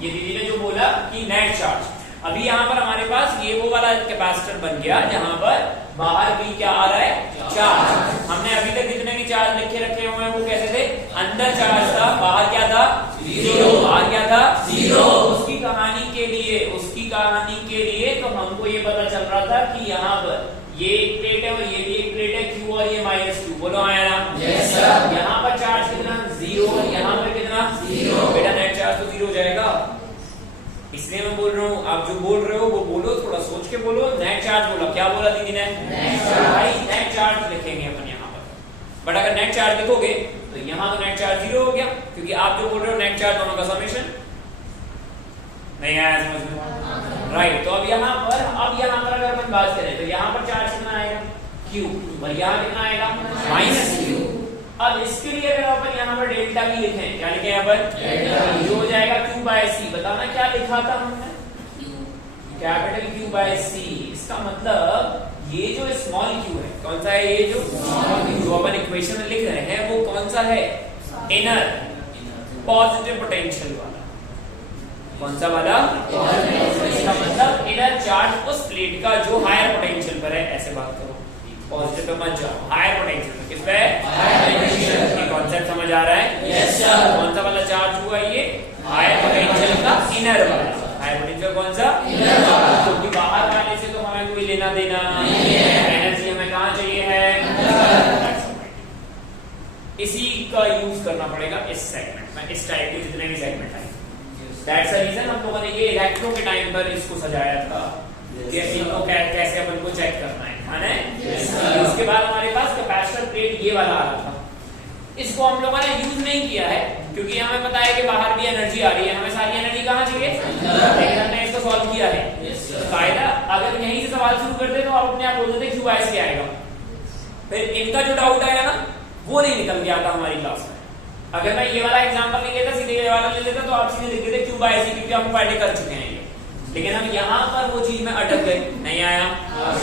ये दीदी ने जो बोला कि नेट चार्ज, अभी यहाँ पर हमारे पास ये वो वाला कैपेसिटर बन गया जहां पर बाहर भी क्या आ रहा है? चार्ज। हमने अभी तक जितने भी चार्ज लिखे रखे हुए हैं वो कैसे थे? अंदर चार्ज था, बाहर क्या था? जीरो। बाहर क्या था? जीरो। उसकी कहानी के लिए तो हमको ये पता चल रहा था कि यहाँ पर ये एक प्लेट है और ये भी एक प्लेट है, क्यू और ये -q। बोलो आया ना? Yes sir. यहाँ पर चार्ज कितना? जीरो। और यहाँ पर कितना? जीरो। बेटा नेट चार्ज तो जीरो हो जाएगा, इसलिए मैं बोल रहा हूँ। आप जो बोल रहे हो वो बोलो, थोड़ा सोच के बोलो। नेट चार्ज बोला, क्या बोला दीदी ने? भाई नेट चार्ज लिखेंगे अपन यहाँ पर, बट अगर नेट चार्ज लिखोगे तो यहाँ तो नेट चार्ज जीरो हो गया, क्योंकि आप जो बोल रहे हो नेट चार्ज दोनों का समेशन। नहीं आया समझ में? राइट। तो अब यहाँ पर अगर अपन बात करें तो यहाँ पर चार्ज कितना आएगा? Q। और यहाँ कितना आएगा? -q। अब इसके लिए अगर अपन यहाँ पर डेल्टा भी लिखें, क्या लिखे यहाँ पर? जो हो जाएगा Q/C। बताना क्या लिखा था हमने? Capital Q/C। इसका मतलब ये जो स्मॉल q है, कौन सा है? ये जो अपन इक्वेशन में लिख रहे हैं वो कौन सा है? इनर पॉजिटिव पोटेंशियल वाला। कौन सा वाला? इसका मतलब इनर चार्ज उस प्लेट का जो हायर पोटेंशियल पर है। ऐसे बात करो, पॉजिटिव पे मत जाओ, हायर पोटेंशियल पे। किस पे? Higher potential. ये कॉन्सेप्ट समझ आ रहा है? Yes sir. कौन सा वाला चार्ज हुआ ये? हायर पोटेंशियल का इनर वाला। हायर पोटेंशियल कौन सा? इनर वाला। क्योंकि बाहर वाले से तो हमें कोई लेना देना नहीं है, एनर्जी हमें कहाँ चाहिए है? इसी का यूज करना पड़ेगा इस सेगमेंट में, इस टाइप के जितने भी सेगमेंट आए। दैट्स द रीजन हम लोगों ने ये इलेक्ट्रो के टाइम पर इसको सजाया था कि इनको कैसे अपन को चेक करना है ना? उसके बाद हमारे पास कैपेसिटर प्लेट ये वाला आ रहा था, इसको हम लोगों ने यूज नहीं किया है क्योंकि हमें पता है कि बाहर भी एनर्जी आ रही है, हमें सारी एनर्जी कहाँ चाहिए? लेकिन हमने इसको सॉल्व किया है। कायदा अगर यहीं से सवाल शुरू करते तो आप अपने आप बोल देते Q/C आएगा, फिर इनका जो डाउट आएगा ना वो नहीं निकल गया था हमारी क्लास में। अगर मैं ये वाला एग्जांपल नहीं लेता, सीधे ये वाला ले लेता तो आप सीधे लिख देते Q/C, क्योंकि हम पहले कर चुके हैं ये। लेकिन हम यहाँ पर वो चीज में अटक गए, नहीं आया।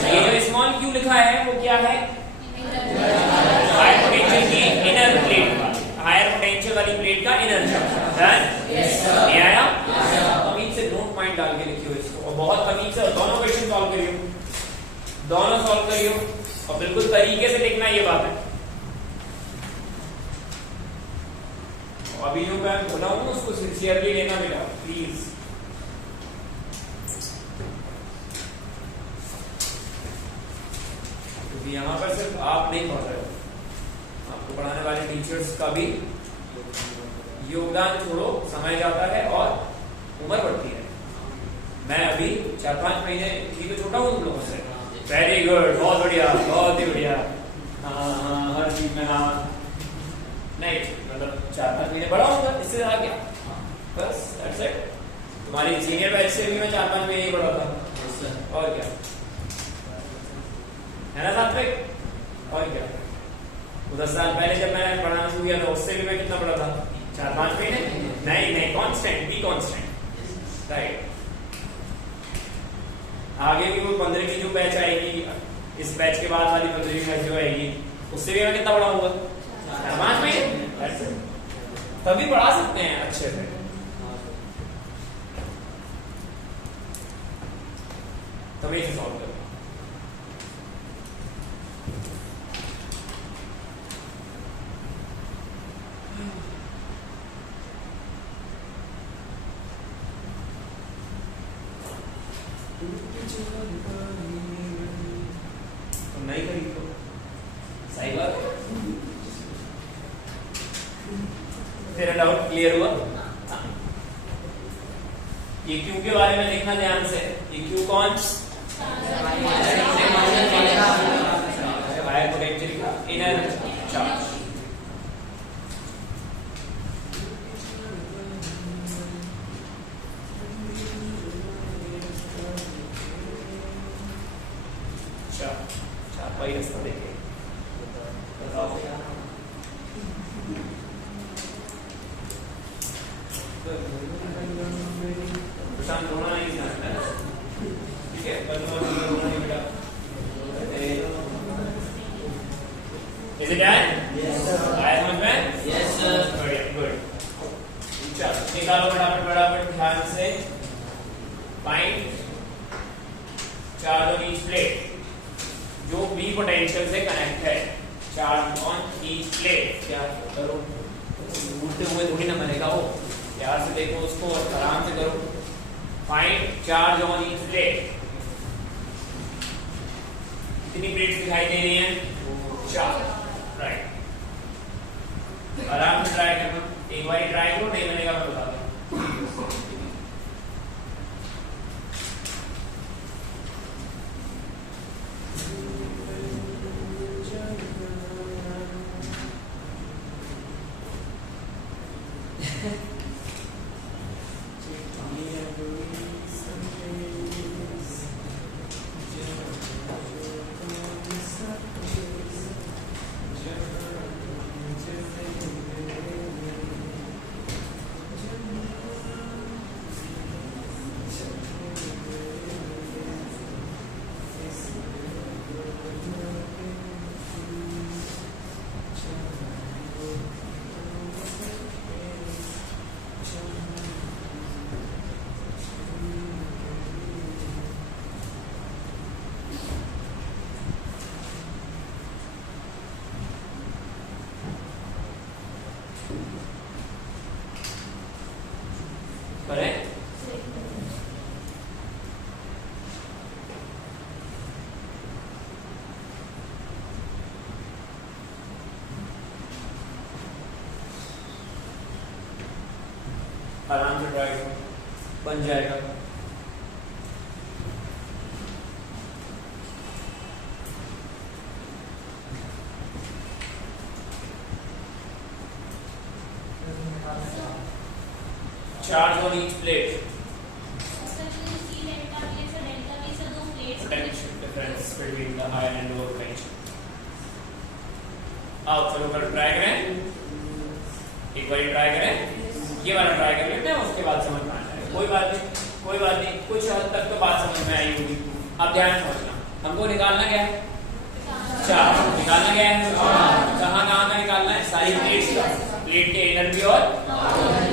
ये जो स्मॉल q लिखा है वो क्या है? हायर पोटेंशियल की इनर प्लेट का, हायर पोटेंशियल वाली प्लेट का इनर चार्ज। नहीं आया? तमीज से नोट पॉइंट डाल के लिखियो इसको, और बहुत तमीज से दोनों क्वेश्चन सॉल्व करियो, दोनों सॉल्व करियो, और बिल्कुल तरीके से लिखना, ये बात है। अभी जो मैं बोला हूँ उसको सिंसियरली लेना बेटा, प्लीज। क्योंकि यहाँ पर सिर्फ आप नहीं पढ़ रहे हो, आपको पढ़ाने वाले टीचर्स का भी योगदान छोड़ो, समय जाता है और उम्र बढ़ती है। मैं अभी 4-5 महीने ही तो छोटा हूँ तुम लोगों से। वेरी गुड, बहुत बढ़िया, बहुत ही बढ़िया। हाँ, हर चीज में हाँ नहीं, मतलब 4-5 महीने बड़ा होगा, इससे ज्यादा क्या? बस दैट्स इट। तुम्हारी सीनियर बैच से भी मैं 4-5 महीने ही बड़ा था, और क्या है ना सात्विक? और क्या? 10 साल पहले जब मैंने पढ़ाना शुरू किया था उससे भी मैं कितना बड़ा था? 4-5 महीने। नहीं, कांस्टेंट, बी कांस्टेंट, राइट। आगे भी वो 15 की जो बैच आएगी, इस बैच के बाद वाली 15वीं बैच जो आएगी, उससे भी मैं कितना बड़ा होऊंगा? 5 महीने। तभी पढ़ा सकते हैं अच्छे से। तभी से सॉल्व करो। नहीं करी तो सही बात है। तेरा डाउट क्लियर हुआ? ये क्यू के बारे में देखना ध्यान से। ये क्यू कौन? हायर पोटेंशियल का इनर चार्ज। आया समझ में? बढ़िया, गुड। चलो निकालो फटाफट फटाफट ध्यान से। Find charge on each plate जो बी पोटेंशियल से कनेक्ट है। चार्ज ऑन ईच प्लेट, क्या करो, घूमते हुए थोड़ी ना मरेगा वो, प्यार से देखो उसको और आराम से करो। Find charge on each plate. कितनी प्लेट्स दिखाई दे रही हैं? 4, राइट। आराम से ट्राई करना, एक बार ट्राई करो, नहीं बनेगा मैं बता दूं। करें? आराम से ट्राई करो, बन जाएगा। Charge on each plate. Potential difference between the higher and lower potential. आओ चलो कर ट्राई करें, एक बार ट्राई करें, ये वाला ट्राई कर लेते हैं, उसके बाद समझ में आ जाएगा। कोई बात नहीं, कुछ हद तक तो बात समझ में आई होगी। अब ध्यान समझना, हमको निकालना क्या है? चार्ज निकालना क्या है? कहाँ कहाँ का निकालना है? सारी प्लेट्स का, प्लेट के इनर भी और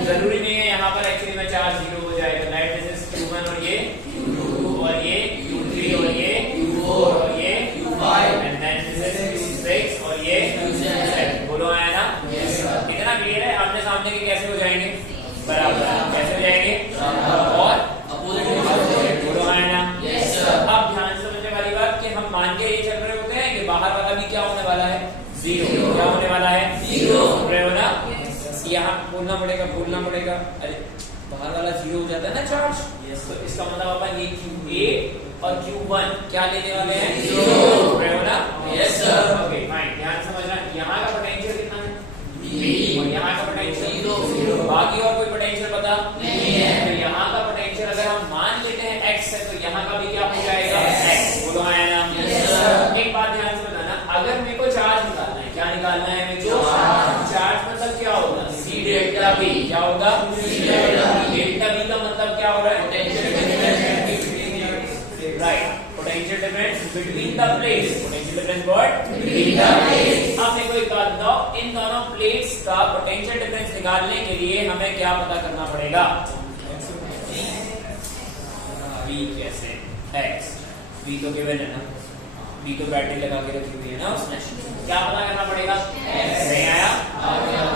जरूरी नहीं है यहाँ पर एक्चुअली में चार्ज 0 हो जाएगा। लाइक दिस इज Q1 और ये Q2 और ये Q3 और ये Q4 और ये Q5 and then this is Q6 और ये Q7। बोलो आया ना? कितना क्लियर है? आमने सामने के कैसे हो जाएंगे? बराबर। कैसे हो जाएंगे? और बोलो आया ना? अब ध्यान से समझने वाली बात कि हम मान के ये चल रहे होते हैं कि बाहर वाला भी क्या होने वाला है? 0। क्या होने वाला है? 0। सुन रहे हो ना? यहाँ बोलना पड़ेगा। अरे बाहर वाला 0 हो जाता है ना चार्ज, तो इसका मतलब अपन ये Q8 और Q1 क्या लेने वाले हैं? 0 हो ना? Yes sir. ओके फाइन, ध्यान समझना। यहाँ का पोटेंशियल कितना है? V और यहाँ का पोटेंशियल 0। बाकी और कोई पोटेंशियल पता नहीं है। तो यहाँ का पोटेंशियल अगर हम मान लेते हैं x है, तो यहाँ का भी क्या हो जाएगा? x। बोलो आया ना? Yes sir. एक बात ध्यान से बताना, अगर मेरे को चार्ज निकालना है, क्या निकालना है मेरे को? चार्ज मतलब क्या होगा? C delta V। क्या होगा? C delta V। Delta V का मतलब क्या हो रहा है? Right, potential difference between the plates. Potential difference what? Between the plates. अब मेरे को एक बात बताओ, इन दोनों प्लेट्स का पोटेंशियल डिफरेंस निकालने के लिए हमें क्या पता करना पड़ेगा? V कैसे? X। V तो गिवन है ना, V तो बैटरी लगा के रखी हुई है ना उसने, क्या पता करना पड़ेगा? नहीं आया?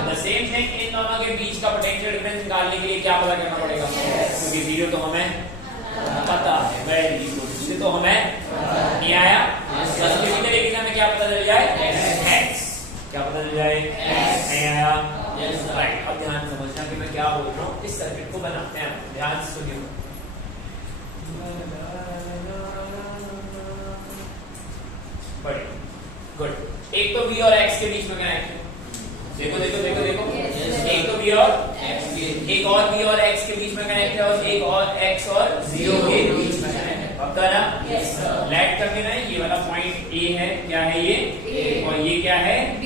द सेम थिंग, इन दोनों के बीच का पोटेंशियल डिफरेंस निकालने के लिए क्या पता करना पड़ेगा? क्योंकि 0 तो हमें पता है। वेरी गुड, इससे तो हमें नहीं आया। बस इसी तरीके से हमें क्या पता चल जाए? X। क्या पता चल जाए? नहीं आया? राइट। अब ध्यान समझना कि मैं क्या बोल रहा हूँ। इस सर्किट को बनाते हैं, ध्यान से सुनिए। बढ़िया, गुड। एक तो V और X के बीच में कनेक्ट है। देखो एक तो V और एक और V और X के बीच में कनेक्ट है, और एक और X और 0 के बीच में कनेक्ट है। पक्का ना? लेट कर देना है। ये वाला पॉइंट A है, क्या है ये? A। और ये क्या है? B।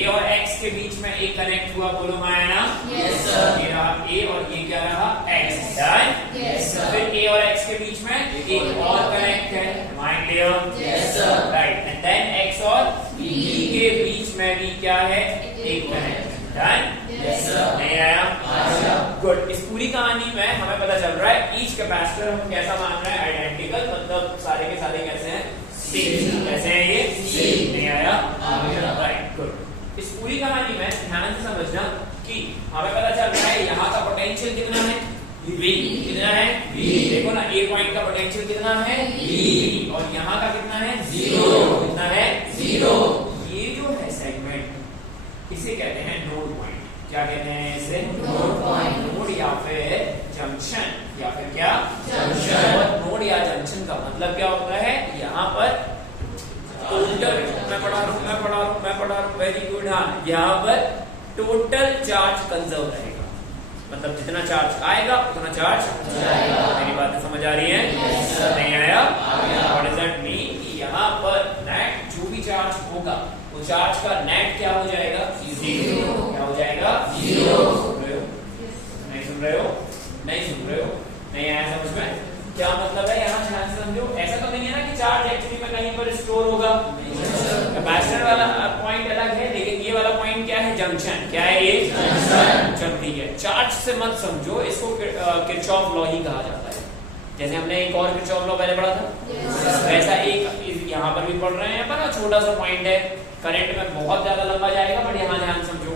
A और X के बीच में एक कनेक्ट हुआ, बोलो माया ना? Yes sir. ये रहा A और ये क्या रहा? X। डन? Yes sir. फिर A और X के बीच में एक और कनेक्ट है, mind clear? Yes sir. Right, and then X और B के बीच बीच में भी क्या है, एक करंट। डन? Yes sir. नहीं आया? गुड। इस पूरी कहानी में हमें पता चल रहा है ईच कैपेसिटर हम कैसा मान रहे हैं, आइडेंटिकल, मतलब सारे के सारे कैसे हैं, सेम। कैसे हैं ये? सेम। नहीं आया? Right, good. इस पूरी कहानी में ध्यान से समझना कि हमें पता चल रहा है यहाँ का पोटेंशियल कितना है, V। कितना है? V। देखो ना, ए पॉइंट का पोटेंशियल कितना है, V, और यहाँ का कितना है, 0। कितना है, 0। ये जो है सेगमेंट, इसे कहते हैं नोड पॉइंट। क्या कहते हैं इसे? Node point. नोड या फिर जंक्शन, या फिर क्या, जंक्शन। और नोड या जंक्शन का मतलब क्या होता है, यहाँ पर टोटल, मैं पढ़ा रहा हूँ, वेरी गुड। हाँ, यहाँ पर टोटल चार्ज कंजर्व रहेगा, मतलब जितना चार्ज आएगा उतना चार्ज जाएगा। मेरी बातें समझ आ रही है? yes, नहीं आया? What does that mean? कि यहाँ पर नेट जो भी चार्ज होगा, वो चार्ज का नेट क्या हो जाएगा, 0। क्या हो जाएगा, 0। सुन रहे हो? नहीं सुन रहे हो? नहीं सुन रहे हो? नहीं आया समझ में? क्या मतलब है, यहाँ ध्यान से समझो। ऐसा तो नहीं है ना कि चार्ज एक्चुअली में कहीं पर स्टोर होगा। कैपेसिटर वाला पॉइंट अलग है, लेकिन ये वाला पॉइंट क्या है, जंक्शन। क्या है ये, जंक्शन। चल ठीक है, चार्ज से मत समझो इसको, किरचॉफ लॉ ही कहा जाता है। जैसे हमने एक और किरचॉफ लॉ पहले पढ़ा था, वैसा एक यहाँ पर भी पढ़ रहे हैं, पर छोटा सा पॉइंट है, करंट में बहुत ज्यादा लंबा जाएगा, बट यहाँ ध्यान समझो।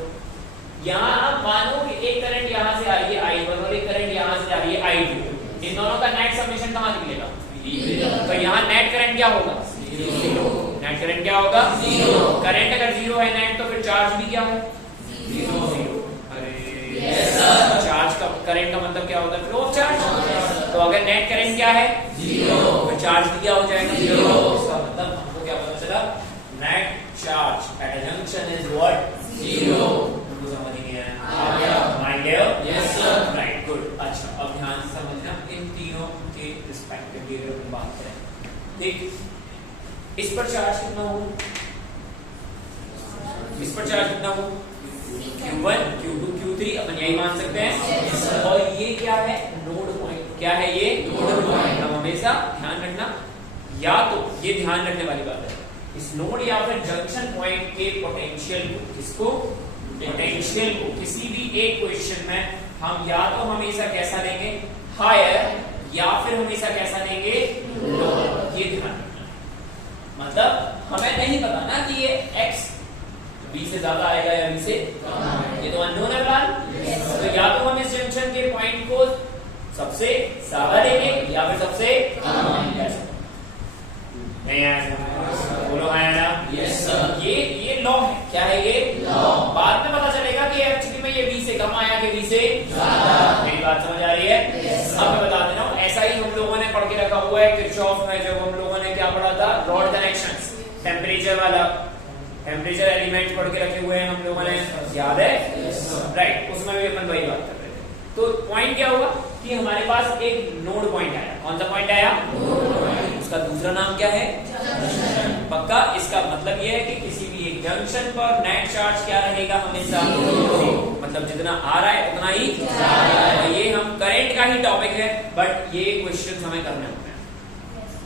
यहाँ आप मानो कि एक करंट यहाँ से आ रही है I1 और एक करंट यहाँ से आ रही है I2, इन दोनों का नेट समेशन कहाँ निकलेगा, तो यहाँ नेट करंट क्या होगा, 0। नेट करंट क्या होगा, 0। करंट अगर 0 है नेट, तो फिर चार्ज भी क्या है, 0। अरे चार्ज का, करंट का मतलब क्या होता है, फ्लो ऑफ चार्ज। तो अगर नेट करंट क्या है, 0, तो चार्ज भी क्या हो जाएगा, 0। इसका मतलब हमको क्या पता चला, net charge at a junction is what, 0। समझ नहीं आया? मान गए हो? Yes sir. Right, good. अच्छा, अब ध्यान से समझना इन तीनों के रिस्पेक्टिवली अगर हम बात करें, देख इस पर चार्ज कितना हो, इस पर चार्ज कितना हो, Q1, Q2, Q3, अपन यही मान सकते हैं। और ये क्या है, नोड पॉइंट। क्या है ये, नोड पॉइंट। हम हमेशा ध्यान रखना, या तो ये ध्यान रखने वाली बात है, इस नोड या फिर जंक्शन पॉइंट के पोटेंशियल को, किसको, पोटेंशियल को किसी भी एक क्वेश्चन में हम या तो हमेशा कैसा लेंगे, हायर, या फिर हमेशा कैसा लेंगे, लोअर। ये ध्यान रखना, मतलब हमें नहीं पता ना कि ये x b से ज्यादा आएगा या b से कम, ये तो अननोन है फिलहाल। तो या तो हम इस जंक्शन के पॉइंट को सबसे ज्यादा लेंगे या फिर सबसे कम। नहीं आया? बोलो आया ना? Yes sir. ये लॉ है। क्या है ये लॉ? बाद में पता चलेगा कि एक्चुअली में ये b से कम आया कि b से ज्यादा। मेरी बात समझ आ रही है? yes, अब मैं बता देना हूँ, ऐसा ही हम लोगों ने पढ़ के रखा हुआ है किरचॉफ में, जब हम लोगों ने क्या पढ़ा था, रॉड कनेक्शंस, टेम्परेचर वाला, टेम्परेचर एलिमेंट पढ़ के रखे हुए हैं हम लोगों ने, याद है? राइट, उसमें भी अपन वही बात कर रहे थे। तो पॉइंट क्या हुआ कि हमारे पास एक नोड पॉइंट आया। कौन सा पॉइंट आया? उसका दूसरा नाम क्या है, पक्का? इसका मतलब ये है कि किसी भी एक जंक्शन पर नेट चार्ज क्या रहेगा, हमेशा, मतलब जितना आ रहा है उतना ही जा रहा है। ये हम करंट का ही टॉपिक है, बट ये क्वेश्चन हमें करने होते हैं।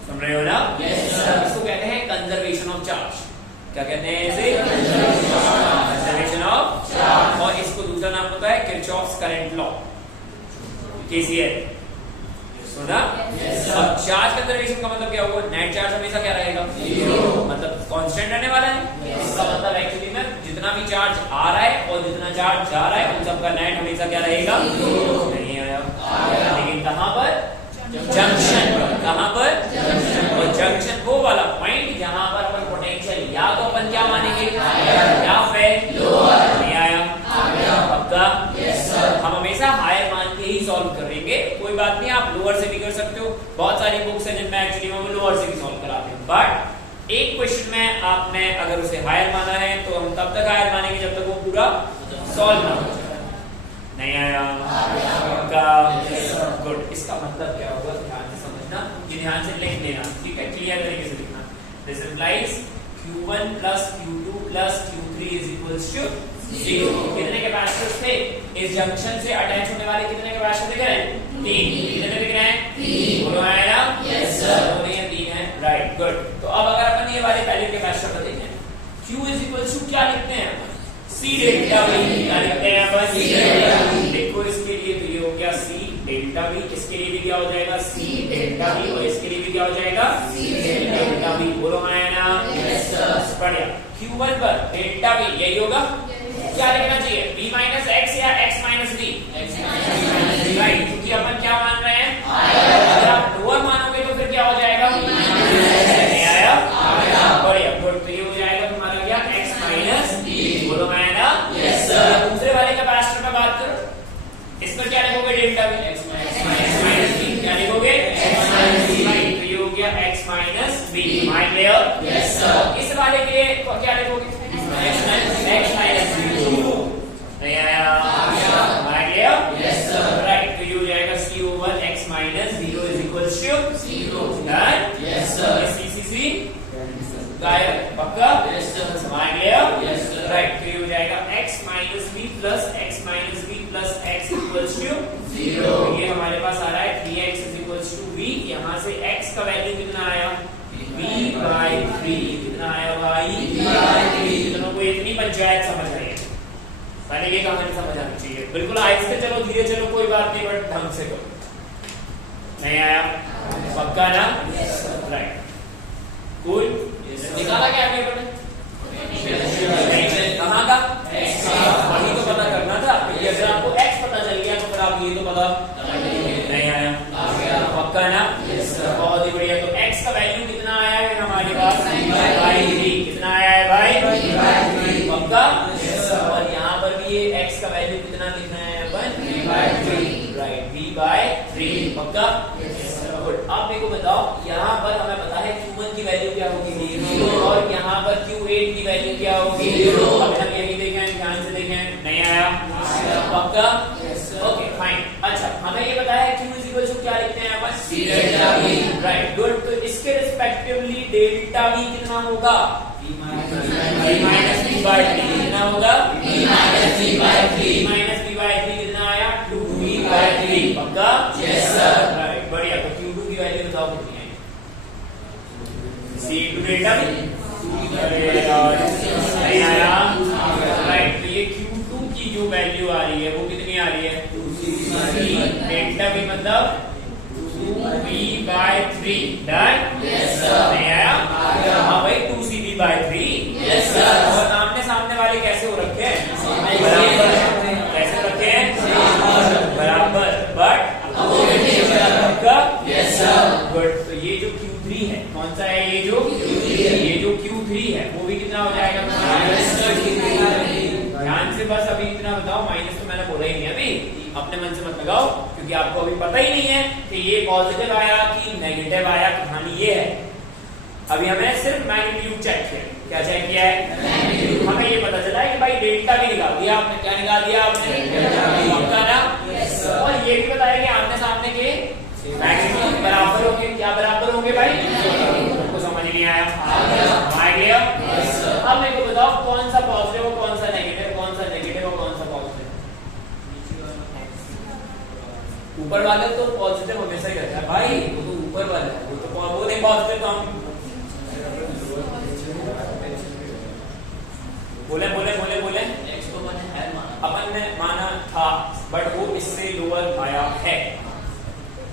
समझ रहे हो ना? इसको कहते हैं कंजर्वेशन ऑफ चार्ज। क्या कहते हैं इसे? Conservation of charge. और इसको दूसरा नाम होता है किरचॉफ्स करंट लॉ, KCL। सुना? अब चार्ज कंजर्वेशन का मतलब क्या हुआ, नेट चार्ज हमेशा क्या रहेगा, 0, मतलब कांस्टेंट रहने वाला है। इसका मतलब एक्चुअली में जितना भी चार्ज आ रहा है और जितना चार्ज जा रहा है, उन सबका नेट हमेशा क्या रहेगा, 0। नहीं आया? लेकिन कहां पर, जंक्शन पर। कहां पर, जंक्शन। और जंक्शन वो वाला पॉइंट जहां पर अपन पोटेंशियल या तो अपन क्या मानेंगे, या फिर लोअर। नहीं आया? पक्का? हम हमेशा हायर मान के ही सॉल्व करेंगे, कोई बात नहीं, आप लोअर से भी कर सकते हो। बहुत सारी बुक्स हैं जिनमें एक्चुअली वो लोअर से भी सॉल्व कराते हैं, बट एक क्वेश्चन में आपने अगर उसे हायर माना है तो हम तब तक हायर मानेंगे जब तक वो पूरा सॉल्व ना हो जाए। नहीं आया? गुड। इसका मतलब क्या होगा, ध्यान से समझना, ये ध्यान से लिख लेना, ठीक है, क्लियर तरीके से लिखना। This implies Q1 plus Q2 plus Q3 is equals to 0। कितने कैपेसिटर्स थे इस जंक्शन से अटैच होने वाले, कितने कैपेसिटर दिख रहे हैं, 3। कितने दिख रहे हैं, 3। बोलो आया ना? Yes sir. 2 नहीं है, 3 है। Right, good. तो अब अगर अपन ये वाले पहले कैपेसिटर को देखें, Q इज इक्वल टू क्या लिखते हैं C डेल्टा V, क्या लिखते हैं अपन C डेल्टा V। देखो इसके लिए तो ये हो गया C डेल्टा V, इसके लिए भी क्या हो जाएगा C डेल्टा V, और इसके लिए भी क्या हो जाएगा C डेल्टा V। बोलो हाँ या ना? Yes sir. बढ़िया। Q1 पर डेल्टा V यही होगा, क्या लिखना चाहिए V माइनस x या x माइनस V? राइट, क्योंकि अपन क्या मान रहे हैं, अगर आप लोअर मानोगे तो फिर क्या हो जाएगा, नहीं आया, बढ़िया गुड। तो ये हो जाएगा तुम्हारा क्या x माइनस V। बोलो मैं ना? Yes sir. दूसरे वाले कैपेसिटर में बात करो, इस पर क्या लिखोगे delta V? x minus V। क्या लिखोगे? x minus V। राइट, तो ये हो गया x minus V। Mind clear? Yes sir. इस वाले के लिए क्या लिखोगे? x minus V। नहीं आया, mind clear? Yes sir. Right, तो ये हो जाएगा C over x minus 0 is equal to 0। Done? Yes sir. C गायब, पक्का? यस सर। Mind clear? Yes sir. Right, तो ये हो जाएगा x minus v plus x minus v plus x equals to 0। ये हमारे पास आ रहा है 3x is equals to v। यहाँ से x का वैल्यू कितना आया? v/3। कितना आया भाई? v/3। दोनों को इतनी पंचायत समझ आई है, पहले ये कहानी समझ आनी चाहिए। बिल्कुल आहिस्ते चलो, धीरे चलो, कोई बात नहीं, बट ढंग से करो। नहीं आया? पक्का ना? Right, cool. निकाला क्या आपने पढ़े? कहाँ का? वही तो पता करना था। अगर आपको x पता चल गया तो फिर आप ये तो पता नहीं आया, पक्का ना? बहुत ही बढ़िया। तो x का वैल्यू कितना आया है हमारे पास? v/3। कितना आया है भाई? पक्का? और यहाँ पर भी ये x का वैल्यू कितना लिखना है अपन? v/3। Right, v/3। पक्का? आप मेरे को बताओ, यहाँ पर हमें पता है Q1 की वैल्यू क्या होगी? 0। और यहाँ पर Q8 की वैल्यू क्या होगी? 0। अब हम यही देखें, ध्यान से देखें। नहीं आया? पक्का? Okay fine. अच्छा, हमें ये पता है Q इज इक्वल टू क्या लिखते हैं अपन? C delta V। Right, good. तो इसके रिस्पेक्टिवली डेल्टा V कितना होगा? V minus V/3। कितना होगा? V minus V/3। Minus V/3 कितना आया? 2V/3। पक्का? Yes sir. राइट, बढ़िया। तो Q2 की वैल्यू बताओ कितनी है? C into delta V। नहीं आया? राइट, तो ये Q2 की जो वैल्यू आ रही है वो कितनी आ रही है? C डेल्टा V मतलब 2V/3। डन? Yes sir. नहीं आया? हाँ भाई, 2CV/3। Yes sir. और आमने सामने वाले कैसे हो रखे हैं? बराबर। कैसे रखे हैं? बराबर, बट यस सर। गुड। तो ये जो Q3 है, कौन सा है? ये जो Q3 है वो भी कितना हो जाएगा? ध्यान से बस अभी इतना बताओ, माइनस तो मैंने बोला ही नहीं अभी, अपने मन से मत लगाओ, क्योंकि आपको अभी पता ही नहीं है कि ये पॉजिटिव आया कि नेगेटिव आया। कहानी ये है, अभी हमें सिर्फ मैग्नीट्यूड चेक किया। क्या चेक किया है? हमें ये पता चला है कि भाई डेल्टा भी निकाल दिया आपने। क्या निकाल दिया आपने? पक्का ना? और ये भी बताया कि आमने सामने के मैग्नीट्यूड बराबर होंगे। क्या बराबर होंगे भाई? आपको समझ नहीं आया? आ गया? अब मेरे को बताओ कौन सा पॉजिटिव और कौन सा नेगेटिव, कौन सा नेगेटिव और कौन सा पॉजिटिव? ऊपर वाले तो पॉजिटिव हमेशा ही रहता है भाई, वो तो ऊपर वाला है, वो नहीं पॉजिटिव। तो हम बोले x को मैंने है माना, अपन ने माना था, बट वो इससे लोअर आया है।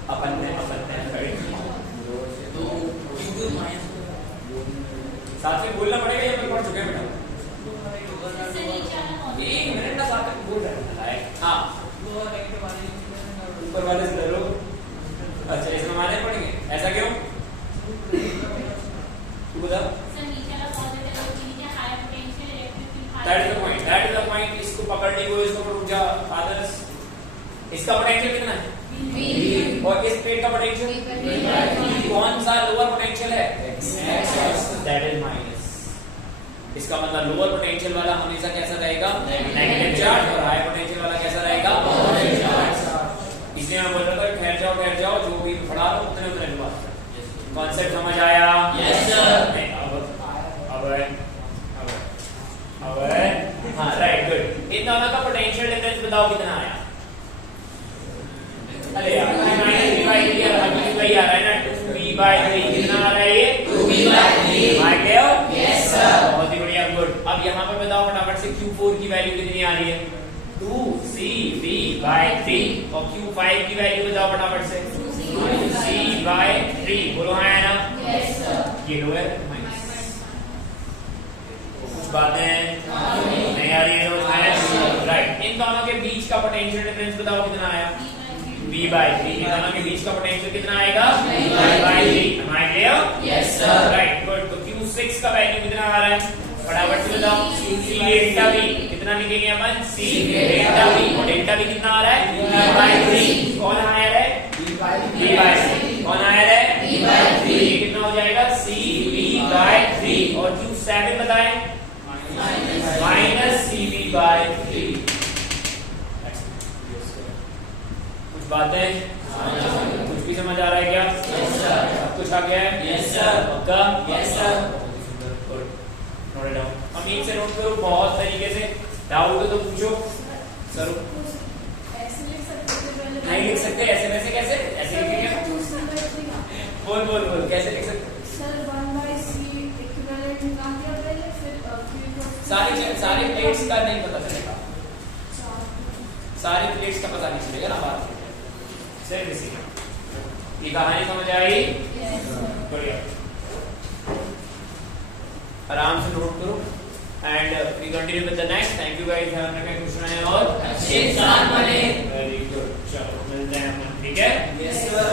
अपन ने तो Q2 माइनस साथ में बोलना पड़ेगा, ये अपन पढ़ चुके हैं बेटा। एक मिनट ना, साथ में बोल रहे हैं। हाँ, ऊपर वाले से ले लो। अच्छा, इसमें माने पड़ेंगे, ऐसा क्यों? तू बता। That is the point. इसको पकड़ने को, इसको रुक जा फादर्स। इसका पोटेंशियल कितना है? V। और इस प्लेट का पोटेंशियल कौन सा लोअर पोटेंशियल है? X। That is minus. इसका मतलब लोअर पोटेंशियल वाला हमेशा कैसा रहेगा? Negative charge. और हाई पोटेंशियल वाला कैसा रहेगा? Positive charge. इसलिए मैं बोल रहा था ठहर जाओ, जो भी पढ़ा रहा हूं उतने बात करो। कॉन्सेप्ट समझ आया? Yes sir. अब हाँ, राइट, गुड। इन दोनों का पोटेंशियल डिफरेंस बताओ कितना आया? अरे यार, -V/3 आ रहा है ना, 2V/3। कितना आ रहा है ये? 2V/3। Yes sir. बहुत ही बढ़िया, गुड। की वैल्यू कितनी आ रही है 2cv/3 और q5 की वैल्यू बताओ फटाफट से 2c/3 बोलो हाँ है ना यस सर ये लो है कुछ बातें नहीं आ रही है राइट। इन दोनों के बीच का पोटेंशियल डिफरेंस बताओ कितना आया v/3 इन दोनों के बीच का पोटेंशियल कितना आएगा v/3 am I clear yes sir right good. तो q6 का वैल्यू कितना आ रहा है फटाफट से बताओ c डेल्टा v कितना लिखेंगे अपन c डेल्टा v और डेल्टा v कितना आ रहा है v/3 कौन हायर है v/3 कौन हायर है v/3 ये कितना हो जाएगा c v/3 और q7 बताएं -cv/3 कुछ बातें कुछ भी समझ आ रहा है क्या सब कुछ आ गया है यस सर पक्का yes sir note it down अमीन से नोट करो बहुत तरीके से डाउट हो तो पूछो सर ऐसे लिख सकते थे पहले नहीं लिख सकते ऐसे वैसे कैसे ऐसे लिखेंगे बोल बोल बोल कैसे लिख सकते सर 1/c इक्विवेलेंट निकाल दिया पहले फिर सारे प्लेट्स का नहीं पता चलेगा सारे प्लेट्स का पता नहीं चलेगा ना बात सिर्फ इसी ये कहानी समझ आई बढ़िया आराम से नोट करो and we continue with the next thank you guys ध्यान रखें खुश रहें और अच्छे इंसान बने वेरी गुड चलो मिलते हैं हम ठीक है यस सर